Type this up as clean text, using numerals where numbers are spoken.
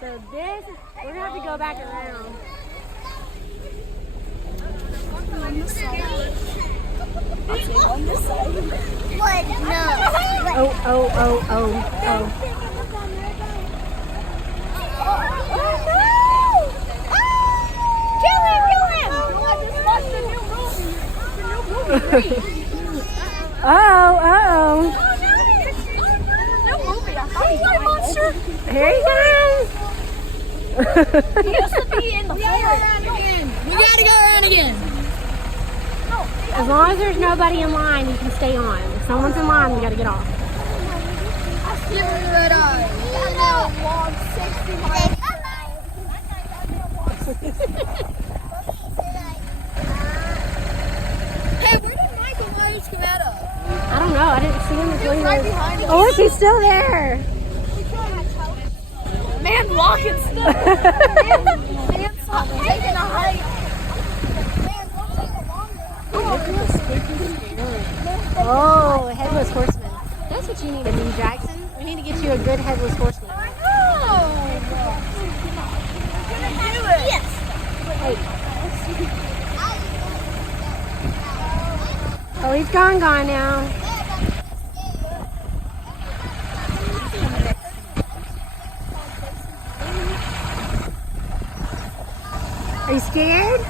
So this, we're gonna have to go back around. On this side. On this side. What? No. Oh, oh, oh, oh, oh. Oh, here he comes. He has to be in the We gotta go around again. As long as there's nobody in line, you can stay on. If someone's in line, we gotta get off. Give her the red eye. Hey, where did Michael Myers come out of? I don't know. I didn't see him until he right was... behind us. Oh, look, he's still there. Man walking still. Man taking a hike. Man, don't take it longer. Oh, headless horseman. That's what you need to do, Jackson. We need to get you a good headless horseman. I know. We're gonna do it. Yes. Wait. Oh, he's gone now. Are you scared?